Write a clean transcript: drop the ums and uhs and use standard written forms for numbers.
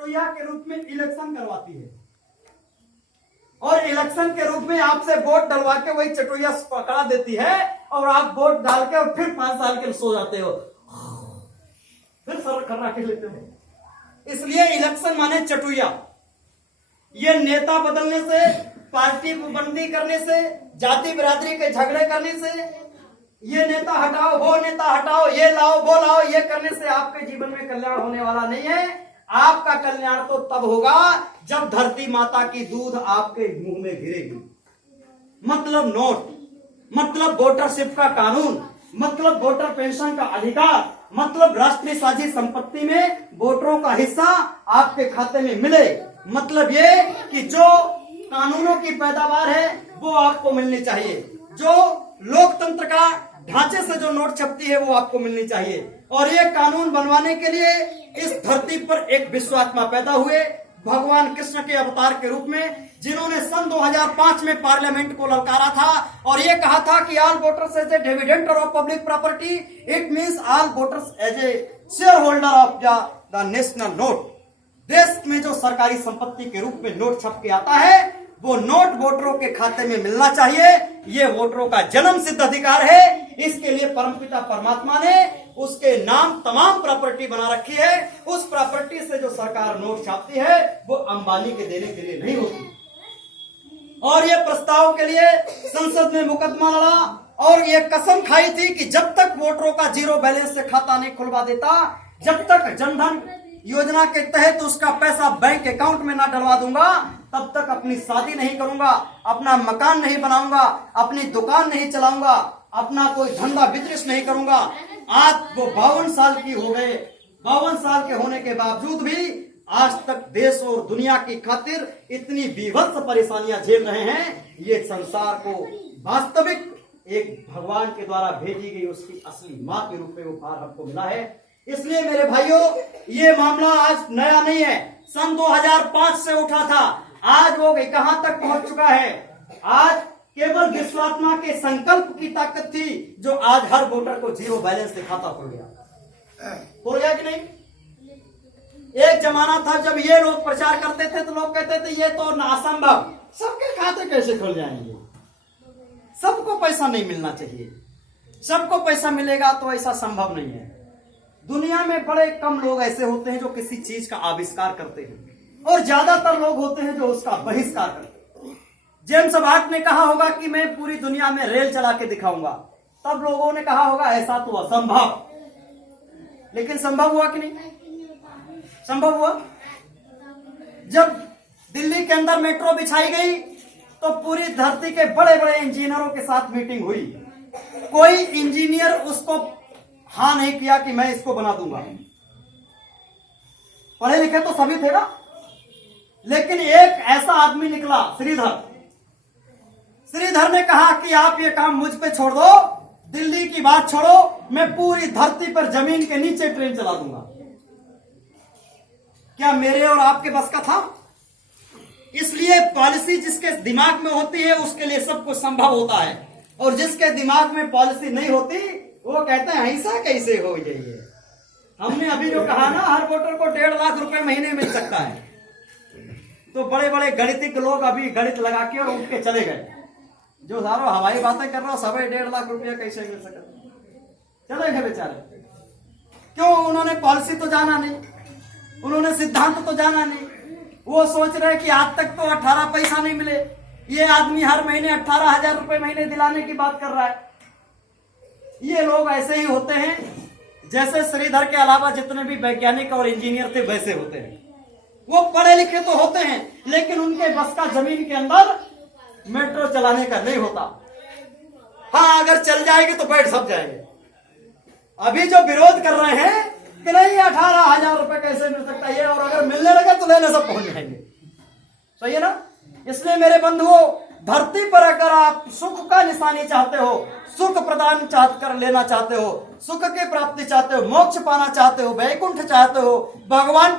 चटोया के रूप में इलेक्शन करवाती है और इलेक्शन के रूप में आपसे वोट डलवा के वही चटोया पकड़ा देती है और आप वोट डाल के और फिर 5 साल के लिए सो जाते हो, फिर सर खर्रा के लेते हो। इसलिए इलेक्शन माने चटोया। ये नेता बदलने से, पार्टी बंदी करने से, जाति बिरादरी के झगड़े करने से, ये नेता हटाओ वो नेता हटाओ, ये लाओ वो लाओ, ये करने से आपके जीवन में कल्याण होने वाला नहीं है। आपका कल्याण तो तब होगा जब धरती माता की दूध आपके मुंह में गिरेगी। मतलब नोट, मतलब वोटरशिप का कानून, मतलब वोटर पेंशन का अधिकार, मतलब राष्ट्रीय साझी संपत्ति में वोटरों का हिस्सा आपके खाते में मिले। मतलब ये कि जो कानूनों की पैदावार है वो आपको मिलनी चाहिए, जो लोकतंत्र का ढांचे से जो नोट छपती है वो आपको मिलनी चाहिए। और ये कानून बनवाने के लिए इस धरती पर एक विश्वात्मा पैदा हुए, भगवान कृष्ण के अवतार के रूप में, जिन्होंने सन 2005 में पार्लियामेंट को ललकारा था और ये कहा था कि all voters as a dividender of public property, it means all voters as a shareholder of the national note. देश में जो सरकारी संपत्ति के रूप में नोट छप के आता है वो नोट वोटरों के खाते में मिलना चाहिए। ये वोटरों का जन्म सिद्ध अधिकार है। इसके लिए परमपिता परमात्मा ने उसके नाम तमाम प्रॉपर्टी बना रखी है। उस प्रॉपर्टी से जो सरकार नोट छापती है वो अंबानी के देने के लिए नहीं होती। और ये प्रस्ताव के लिए संसद में मुकदमा लड़ा और ये कसम खाई थी कि जब तक वोटरों का जीरो बैलेंस से खाता नहीं खुलवा देता, जब तक जनधन योजना के तहत उसका पैसा बैंक अकाउंट में ना डलवा दूंगा, तब तक अपनी शादी नहीं करूंगा, अपना मकान नहीं बनाऊंगा, अपनी दुकान नहीं चलाऊंगा, अपना कोई धंधा बिजनेस नहीं करूंगा। आज वो 52 साल की हो गए, 52 साल के होने के बावजूद भी आज तक देश और दुनिया की खातिर इतनी विभत्स परेशानियां झेल रहे हैं। ये संसार को वास्तविक एक भगवान के द्वारा भेजी गई उसकी असली मां के रूप में उपहार हमको मिला है। इसलिए मेरे भाइयों, ये मामला आज नया नहीं है, सन 2005 से उठा था। आज वो कहां तक पहुंच चुका है। आज केवल विश्वात्मा के संकल्प की ताकत थी जो आज हर वोटर को जीरो बैलेंस से खाता खुल गया कि नहीं। एक जमाना था जब ये लोग प्रचार करते थे तो लोग कहते थे ये तो असंभव, सबके खाते कैसे खुल जाएंगे, सबको पैसा नहीं मिलना चाहिए, सबको पैसा मिलेगा तो ऐसा संभव नहीं है। दुनिया में बड़े कम लोग ऐसे होते हैं जो किसी चीज का आविष्कार करते हैं और ज्यादातर लोग होते हैं जो उसका बहिष्कार करते हैं। जेम्स वाट ने कहा होगा कि मैं पूरी दुनिया में रेल चला के दिखाऊंगा, तब लोगों ने कहा होगा ऐसा तो असंभव। लेकिन संभव हुआ कि नहीं? संभव हुआ। जब दिल्ली के अंदर मेट्रो बिछाई गई तो पूरी धरती के बड़े बड़े इंजीनियरों के साथ मीटिंग हुई। कोई इंजीनियर उसको हाँ नहीं किया कि मैं इसको बना दूंगा। पढ़े लिखे तो सभी थे ना, लेकिन एक ऐसा आदमी निकला, श्रीधर ने कहा कि आप ये काम मुझ पे छोड़ दो, दिल्ली की बात छोड़ो, मैं पूरी धरती पर जमीन के नीचे ट्रेन चला दूंगा। क्या मेरे और आपके बस का था? इसलिए पॉलिसी जिसके दिमाग में होती है उसके लिए सब कुछ संभव होता है, और जिसके दिमाग में पॉलिसी नहीं होती वो कहते हैं ऐसा कैसे हो जाइए। हमने अभी जो कहा ना हर वोटर को 1.5 लाख रुपए महीने मिल सकता है, तो बड़े बड़े गणितिक लोग अभी गणित लगा के और उठ के चले गए। जो सारो हवाई बातें कर रहा हो, सब 1.5 लाख रुपया कैसे मिल सकता, चले गए बेचारे। क्यों? उन्होंने पॉलिसी तो जाना नहीं, उन्होंने सिद्धांत तो जाना नहीं। वो सोच रहे कि आज तक तो 18 पैसा नहीं मिले, ये आदमी हर महीने 18,000 रुपए महीने दिलाने की बात कर रहा है। ये लोग ऐसे ही होते हैं, जैसे श्रीधर के अलावा जितने भी वैज्ञानिक और इंजीनियर थे वैसे होते हैं। वो पढ़े लिखे तो होते हैं, लेकिन उनके बस का जमीन के अंदर मेट्रो चलाने का नहीं होता। हाँ, अगर चल जाएगी तो बैठ सब जाएंगे। अभी जो विरोध कर रहे हैं कि नहीं 18,000 रुपए कैसे मिल सकता है, और अगर मिलने लगे तो लेने सब पहुंच जाएंगे। सही है ना? इसलिए मेरे बंधुओं, धरती पर अगर आप सुख का निशानी चाहते हो, सुख प्रदान कर लेना चाहते हो, सुख की प्राप्ति चाहते हो, मोक्ष पाना चाहते हो, वैकुंठ चाहते हो, भगवान